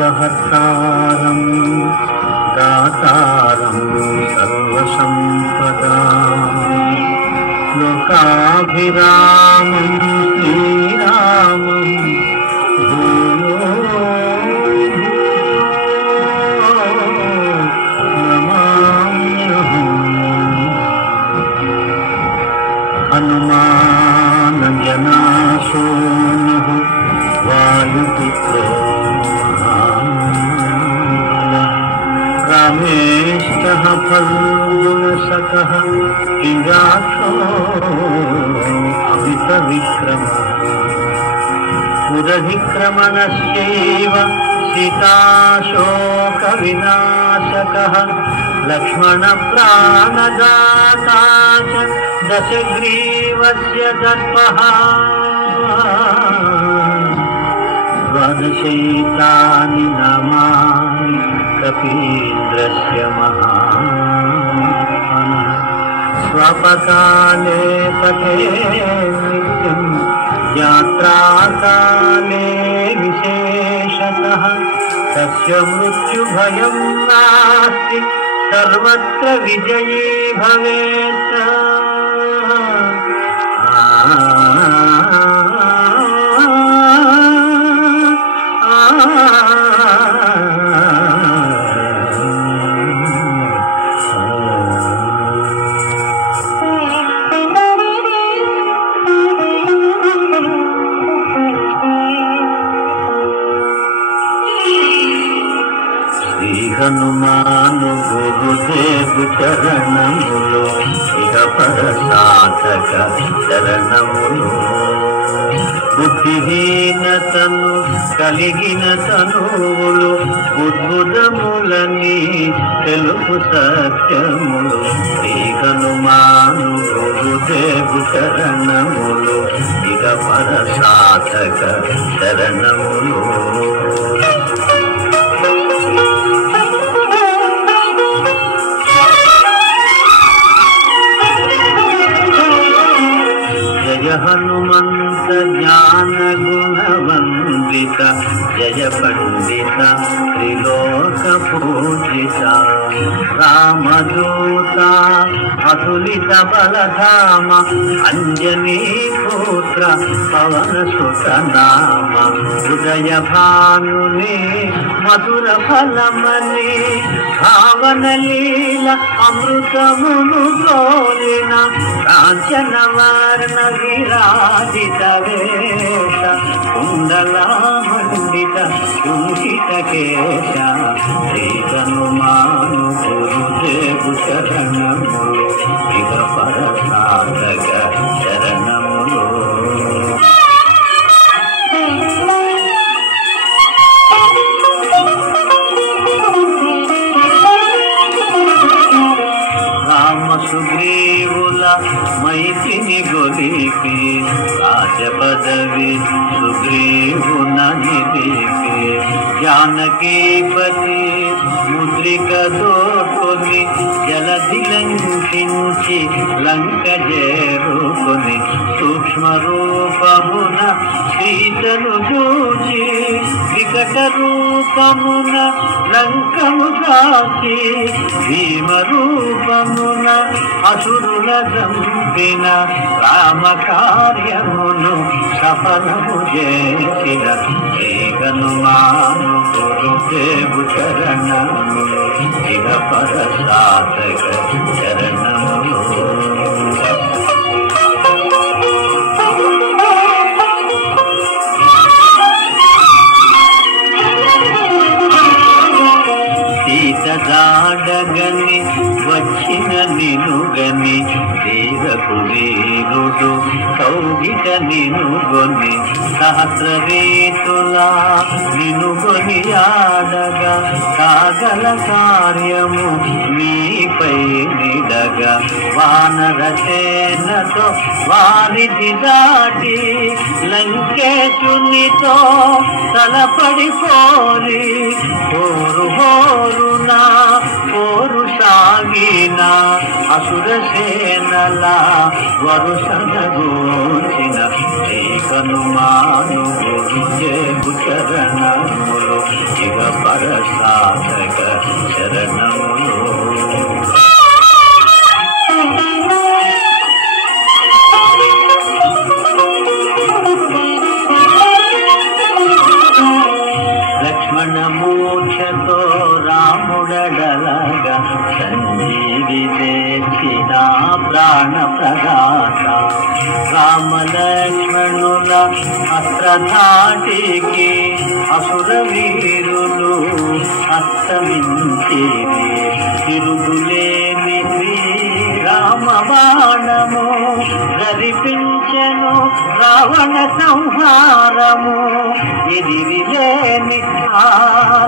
ఆపదామపహర్తారం దాతారం సర్వసంపదాం లోకాభిరామం శ్రీరామం భూయో నమామ్యహం. హనుమానజనాశోనుః వాయుపుత్రో రామేష్టః ఫల్గుణసఖః పిజాక్షో అమితవిక్రమः పురవిక్రమణస్యైవ సీతాశోకవినాశకः లక్ష్మణప్రాణదాతా చ దశగ్రీవస్య దర్పః ద్వాదశైతాని నామాని కపీంద్రస్య మహాత్మనః స్వపకాలే పఠే నిత్యం యాత్రాకాలే విశేషతః తస్య మృత్యుభయం నాస్తి సర్వత్ర విజయీ భవేత్. హనుమాను గురుదేవు చరణములు ఇహ పరసాధక చరణములు బుద్ధిహీనతను కలిగిన తనువులు ఉద్భుతములని తెలుపు సత్యములు శ్రీ హనుమాను గురుదేవు చరణములు ఇహ పరసాధక చరణములు. జయ హనుమంత జ్ఞాన గుణవందిత జయ పండిత త్రిలోక పూజిత రామదూత అతులిత బలధామ అంజనీ పుత్ర పవన సుత నామ ఉదయ భానుని మధుర ఫలమని భావన లీల అమృతమును గోలిన కాంచన వర్ణ విరాజిత వేష కుండల మండిత కుంఠిత కేశ శ్రీ హనుమాను గురుదేవు శరణములు ఇహ పరసాధక శరణములు. సుగ్రీవుల మైతిని గొలిపి రాజపదవి సుగ్రీవున నిలిపి జానకీపతి ముద్రిక దోకొని జలధి లంఘించి లంక చేరుకొని సూక్ష్మ రూపమున సీతను చూచి వికట రూపమున లంకము కాచి భీమ రూపమున అసురుల చంపిన రామ కార్యమును సఫలము చేసిన శ్రీ హనుమాను గురుదేవు శరణములు ఇహ పరసాధక శరణములు. జాడగని వచ్చిన నినుగని దేవకు వీరుడు కౌగిట నినుగొని సహస్రరీతులా నినుగొని ఆడగా కాగల కార్యము నీపై నిడగా వానర సేనతో వారిది దాటి లంకేశునితో తలపడిపోరి హోరు హోరునా పోరు సాగిన అసురసేనల వరుసగూచిన శ్రీకనుమాను గురుదేవు చరణములు ఇక పరసాధక చరణములు. లక్ష్మణమూర్ఛతో రాముడడలగా సంజీవి తెచ్చిన ప్రాణ ప్రదాత రామలక్ష్మణుల అస్త్రధాటికి అసుర వీరులు అస్తమించిరి. తిరుగులేని శ్రీరామబాణము ధరిపించెను రావణ సంహారము. ఎదిరిలేని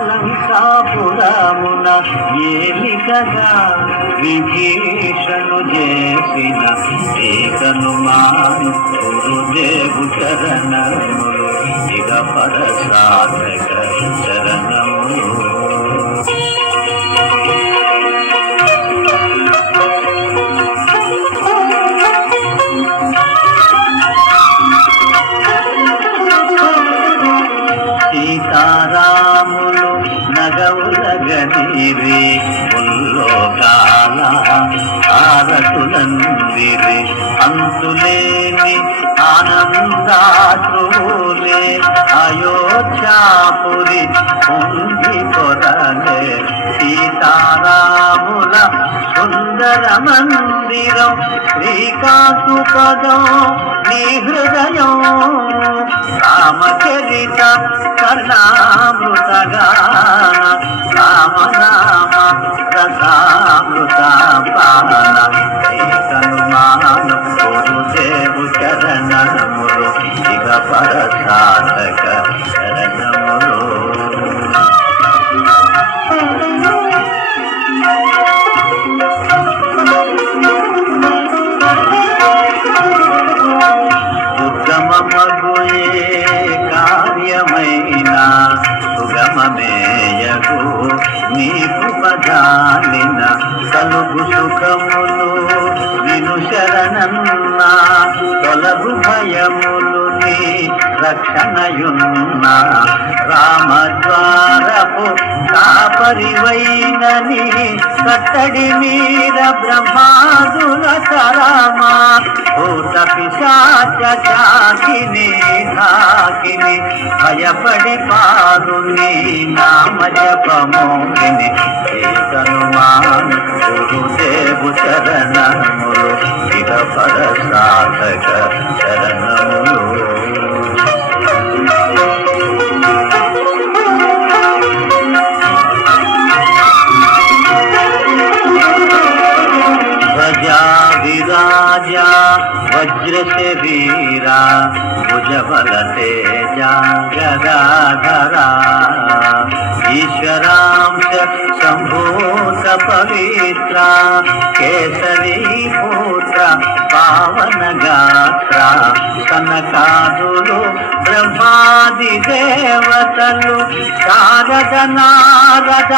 లంకాపురమున ఏలికగా విభీషణు చేసిన శ్రీకనుమాను గురుదేవు చరణములు ఇక పరసాధక చరణములు. సీతారాములు నగవులగనిరి ముల్లోకాల హారతులందిరి. అంతులేని ఆనందాశ్రులే అయోధ్యాపురి పొంగి పొరలే. సీతారాముల సుందర మందిరం శ్రీకాకుపదం నీ హృదయం. రామచరిత కర్ణామృతగాన రామనామ రసామృత పాన శ్రీకనుమాను గురుదేవు చరణములు ఇక పరసాధక చరణములు. ఉత్తమమగుయే కార్యమైన సుగమమేయగు నీకు పదాలిన కలుగు సుఖములు విను శరణన్న తొలగు భయములు నీ రక్షణయున్న. రామద్వారపు కాపరివైనని కట్టడి మీర బ్రహ్మాదుల తరమా. భూత పిశాచ చాకిని ఢాకిని భయపడి పాదు నీ నామ జపమోగిని. శ్రీకనుమాను గురుదేవు చరణములు ఇక పరసాధక చరణములు. ధ్వజా విరాజా వజ్ర శరీరా భుజబల తేజ గదాధరా. ఈశ్వరాంశ సంభూత పవిత్ర కేసరీ పుత్ర పావన గాత్ర. కనకాదులు బ్రహ్మాది దేవతలు శారద నారద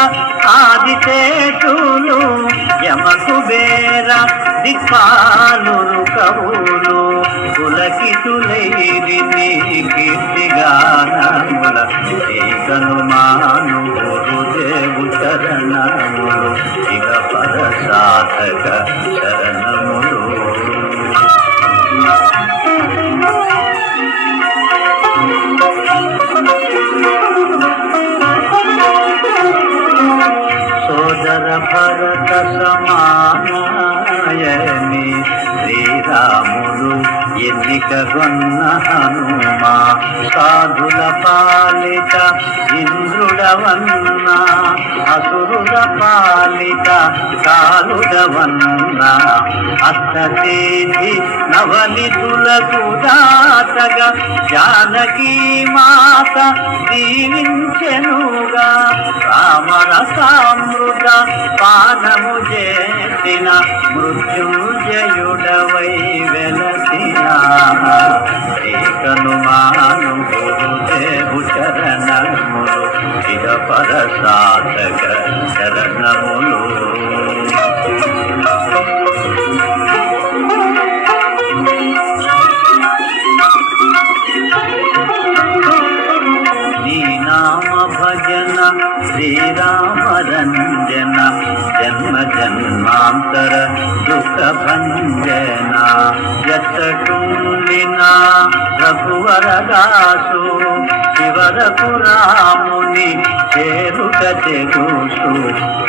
ఆదిశేషులు యమకుబేర దిక్పాలురు కవులు పులకితులైరి నీ కీర్తిగానముల. శ్రీకనుమాను గురుదేవు చరణములు ఇక పరసాధక చరణములు. సోదర భరత సమానయని శ్రీరాములు ఎన్నికగొన్న హనుమా. సాధుల పాలిత ఇంద్రుడవన్న అసురుల పాలిత కాలుడవన్న. అత్తసేధి నవలితులకు దాతగా జానకీ మాత దీవించెనుగా. రామరసామృత పానము చేసిన మృత్యుంజయుడవై వెలసిన. శ్రీకనుమాను గురుదేవు చరణములు ఇక పరసాధక చరణములు. జన్మాంతర దుఃఖ భంజన ఎత్తటుండిన రఘువరదాసు శివరకు రాముని చేరుట తెగుసు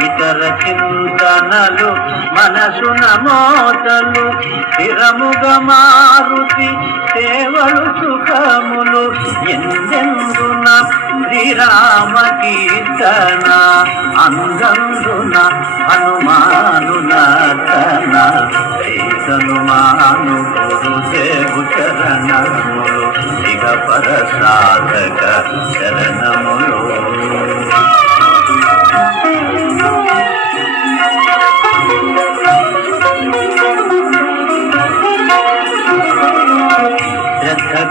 ఇతర చింతనలు మనసున మోతలు స్థిరముగ మారుతి సేవలు సుఖములు ఎందెందున శ్రీరామ కీర్తన అందందున హనుమాను నర్తన హనుమాను గురుదేవు చరణములు ఇక పరసాధక చరణములు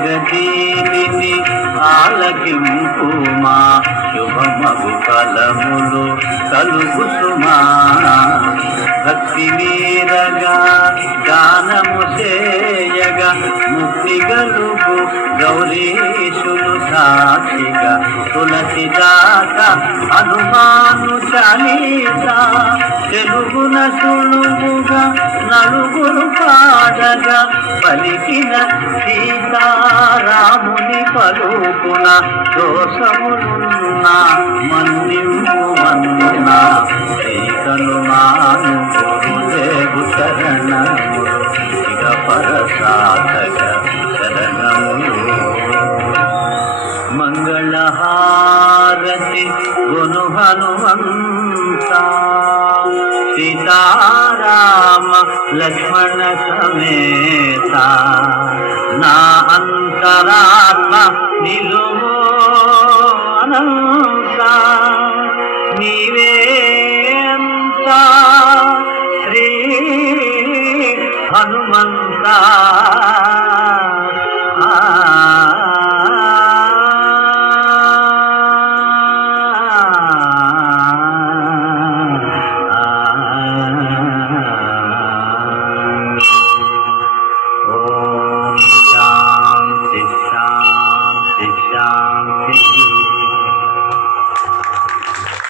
శ్రద్ధగదీని ఆలకింపు మా శుభమగు ఫలములు కలుగు సుమా భక్తి వీరగా గానము చేయగా ముక్తి గలుగు గౌరీశులు సాక్షిగా తులసిదాత హనుమాను చాలీసా తెలుగున సులువుగా నలుగురు పాడగా పలికిన సీతారాముని పలుకున దోషములున్న మన్నిమన్న హనుమాను గురుదేవు శరణములు ఇక పరసాధక శరణములు మంగళహారతి గును హనుమంత సీతారామ లక్ష్మణ సమేత నా అంతరాత్మ నిలువో అనంత నీవేంత శ్రీ హనుమంత